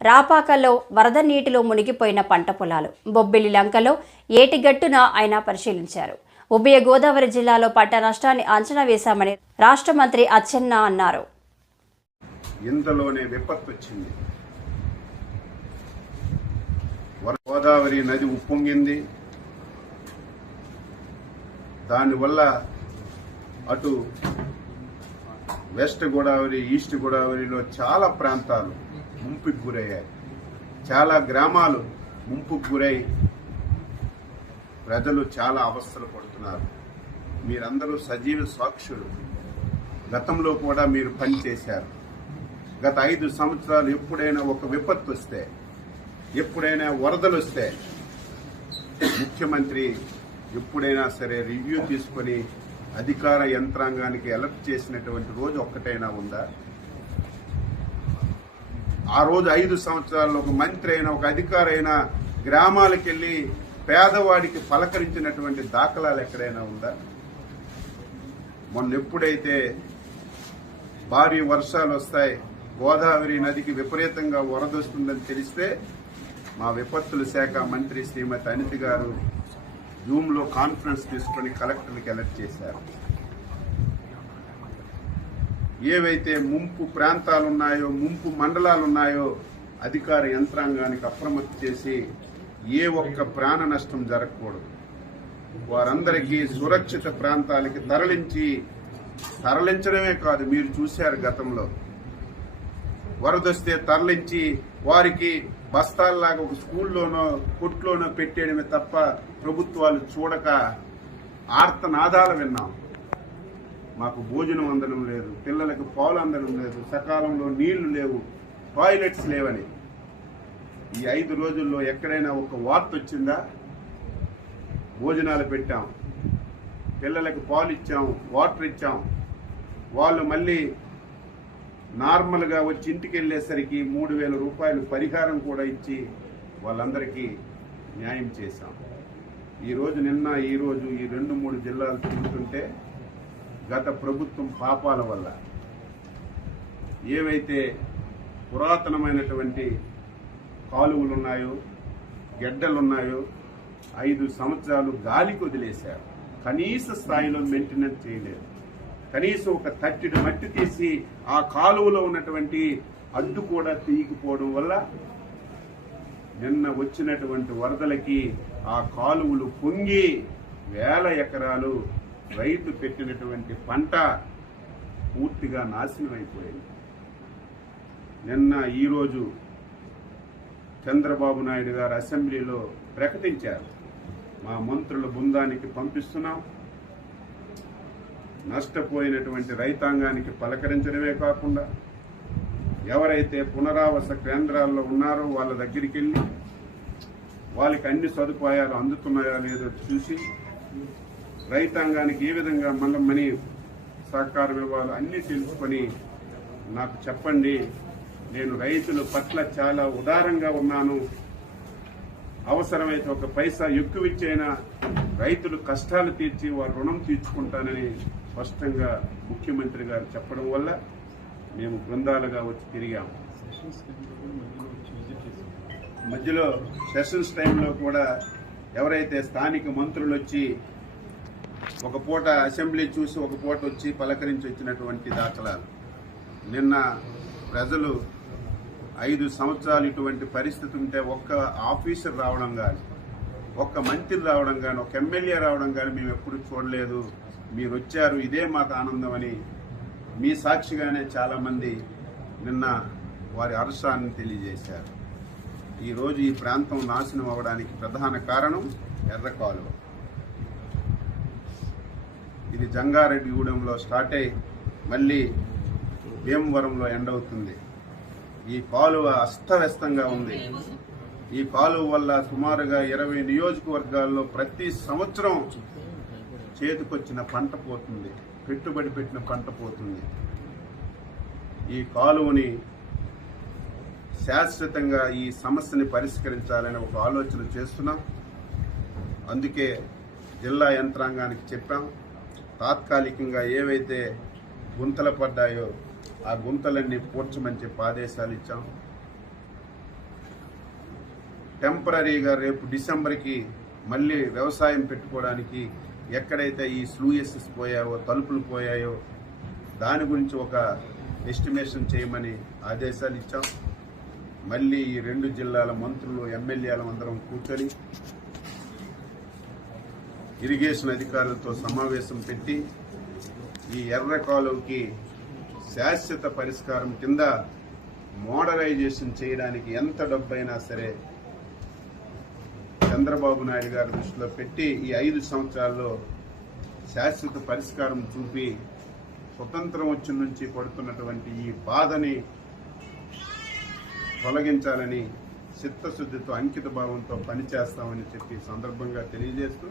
రాపాకలో వరద నీటిలో మునిగిపోయిన పంట పొలాలు, బొబ్బిలి లంకలో ఏటిగట్టున ఆయన పరిశీలించారు. ఉభయ గోదావరి జిల్లాలో పంట నష్టాన్ని అంచనా వేశామని రాష్ట్ర మంత్రి అచ్చెన్న అన్నారు. ఇంతలోనే విపత్తు వచ్చింది. గోదావరి నది ఉప్పొంగింది. దానివల్ల అటు వెస్ట్ గోదావరి, ఈస్ట్ గోదావరిలో చాలా ప్రాంతాలు ముంపుకు గురయ్యాయి. చాలా గ్రామాలు ముంపుకు గురై ప్రజలు చాలా అవస్థలు పడుతున్నారు. మీరందరూ సజీవ సాక్షులు. గతంలో కూడా మీరు పనిచేశారు. గత 5 సంవత్సరాలు ఎప్పుడైనా ఒక విపత్తు వస్తే, ఎప్పుడైనా వరదలు వస్తే ముఖ్యమంత్రి ఎప్పుడైనా సరే రివ్యూ తీసుకొని అధికార యంత్రాంగానికి అలర్ట్ చేసినటువంటి రోజు ఒక్కటైనా ఉందా? ఆ రోజు 5 సంవత్సరాల్లో ఒక మంత్రి అయినా, ఒక అధికారి అయినా గ్రామాలకు వెళ్లి పేదవాడికి పలకరించినటువంటి దాఖలాలు ఎక్కడైనా ఉందా? మొన్న ఎప్పుడైతే భారీ వర్షాలు వస్తాయి, గోదావరి నదికి విపరీతంగా వరదొస్తుందని తెలిస్తే మా విపత్తుల శాఖ మంత్రి శ్రీమతి అనిత గారు జూమ్లో కాన్ఫరెన్స్ తీసుకొని కలెక్టర్లకు అలర్ట్ చేశారు. ఏవైతే ముంపు ప్రాంతాలున్నాయో, ముంపు మండలాలున్నాయో అధికార యంత్రాంగానికి అప్రమత్తం చేసి ఏ ఒక్క ప్రాణ నష్టం జరగకూడదు, వారందరికీ సురక్షిత ప్రాంతాలకి తరలించడమే కాదు, మీరు చూశారు గతంలో వరదొస్తే తరలించి వారికి బస్తాల్లాగా ఒక స్కూల్లోనో కొట్లోనో పెట్టేయడమే తప్ప ప్రభుత్వాలు చూడక ఆర్తనాదాలు విన్నాం. మాకు భోజనం అందడం లేదు, పిల్లలకు పాలు అందడం లేదు, సకాలంలో నీళ్లు లేవు, టాయిలెట్స్ లేవని. ఈ 5 రోజుల్లో ఎక్కడైనా ఒక వార్త వచ్చిందా? భోజనాలు పెట్టాం, పిల్లలకు పాలు ఇచ్చాం, వాటర్ ఇచ్చాం. వాళ్ళు మళ్ళీ నార్మల్గా వచ్చి ఇంటికి వెళ్ళేసరికి 3,000 రూపాయలు పరిహారం కూడా ఇచ్చి వాళ్ళందరికీ న్యాయం చేశాం. ఈరోజు ఈ 2-3 జిల్లాలు తిరుగుతుంటే గత ప్రభుత్వం పాపాల వల్ల ఏవైతే పురాతనమైనటువంటి కాలువలున్నాయో, గెడ్డలున్నాయో 5 సంవత్సరాలు గాలికి వదిలేశారు. కనీస స్థాయిలో మెయింటెనెన్స్ చేయలేదు. కనీసం ఒక తట్టెడు మట్టి తీసి ఆ కాలువలో ఉన్నటువంటి అడ్డు కూడా తీయకపోవడం వల్ల నిన్న వచ్చినటువంటి వరదలకి ఆ కాలువలు పొంగి 1000 ఎకరాలు రైతు పెట్టినటువంటి పంట పూర్తిగా నాశనం అయిపోయింది. ఈరోజు చంద్రబాబు నాయుడు గారు అసెంబ్లీలో ప్రకటించారు, మా మంత్రుల బృందానికి పంపిస్తున్నాం, నష్టపోయినటువంటి రైతాంగానికి పలకరించడమే కాకుండా ఎవరైతే పునరావాస కేంద్రాల్లో ఉన్నారో వాళ్ళ దగ్గరికి వెళ్ళి వాళ్ళకి అన్ని సదుపాయాలు అందుతున్నాయో లేదో చూసి రైతాంగానికి ఏ విధంగా మనీ సహకారం ఇవ్వాలో అన్నీ తెలుసుకొని నాకు చెప్పండి. నేను రైతుల పట్ల చాలా ఉదారంగా ఉన్నాను. అవసరమైతే ఒక పైసా ఎక్కువ ఇచ్చైనా రైతులు కష్టాలు తీర్చి వారి రుణం తీర్చుకుంటానని స్పష్టంగా ముఖ్యమంత్రి గారు చెప్పడం వల్ల మేము బృందాలుగా వచ్చి తిరిగాము. మధ్యలో సెషన్స్ టైంలో కూడా ఎవరైతే స్థానిక మంత్రులు వచ్చి ఒక పూట అసెంబ్లీ చూసి ఒక పూట వచ్చి పలకరించి వచ్చినటువంటి దాఖలాలు. నిన్న ప్రజలు 5 సంవత్సరాలు ఇటువంటి పరిస్థితి ఉంటే ఒక్క ఆఫీసర్ రావడం కానీ, ఒక్క మంత్రి రావడం కానీ, ఒక ఎమ్మెల్యే రావడం కానీ మేము ఎప్పుడు చూడలేదు. మీరు వచ్చారు, ఇదే మాకు ఆనందం అని మీ సాక్షిగానే చాలామంది నిన్న వారి హర్షాన్ని తెలియజేశారు. ఈరోజు ఈ ప్రాంతం నాశనం అవ్వడానికి ప్రధాన కారణం ఎర్ర కాలువ. ఇది జంగారెడ్డిగూడెంలో స్టార్ట్ అయి మళ్ళీ భీమవరంలో ఎండ్ అవుతుంది. ఈ కాలువ అస్తవ్యస్తంగా ఉంది. ఈ కాలువ వల్ల సుమారుగా 20 నియోజకవర్గాల్లో ప్రతి సంవత్సరం చేతికొచ్చిన పంట పోతుంది, పెట్టుబడి పెట్టిన పంట పోతుంది. ఈ కాలువని శాశ్వతంగా ఈ సమస్యని పరిష్కరించాలని ఒక ఆలోచన చేస్తున్నాం. అందుకే జిల్లా యంత్రాంగానికి చెప్పాం, తాత్కాలికంగా ఏవైతే గుంతలు పడ్డాయో ఆ గుంతలన్నీ పూడ్చమని చెప్పి ఆదేశాలు ఇచ్చాం. టెంపరీగా రేపు డిసెంబర్కి మళ్ళీ వ్యవసాయం పెట్టుకోవడానికి ఎక్కడైతే ఈ స్లూయెసెస్ పోయాయో, తలుపులు పోయాయో దాని గురించి ఒక ఎస్టిమేషన్ చేయమని ఆదేశాలు ఇచ్చాం. మళ్ళీ ఈ 2 జిల్లాల మంత్రులు, ఎమ్మెల్యేలు అందరం కూర్చొని ఇరిగేషన్ అధికారులతో సమావేశం పెట్టి ఈ ఎర్ర కాలువకి శాశ్వత పరిష్కారం కింద మోడరైజేషన్ చేయడానికి ఎంత డబ్బైనా సరే చంద్రబాబు నాయుడు గారి దృష్టిలో పెట్టి ఈ 5 సంవత్సరాల్లో శాశ్వత పరిష్కారం చూపి స్వతంత్రం వచ్చిన నుంచి పడుతున్నటువంటి ఈ బాధని తొలగించాలని చిత్తశుద్ధితో, అంకిత భావంతో పనిచేస్తామని చెప్పి సందర్భంగా తెలియజేస్తూ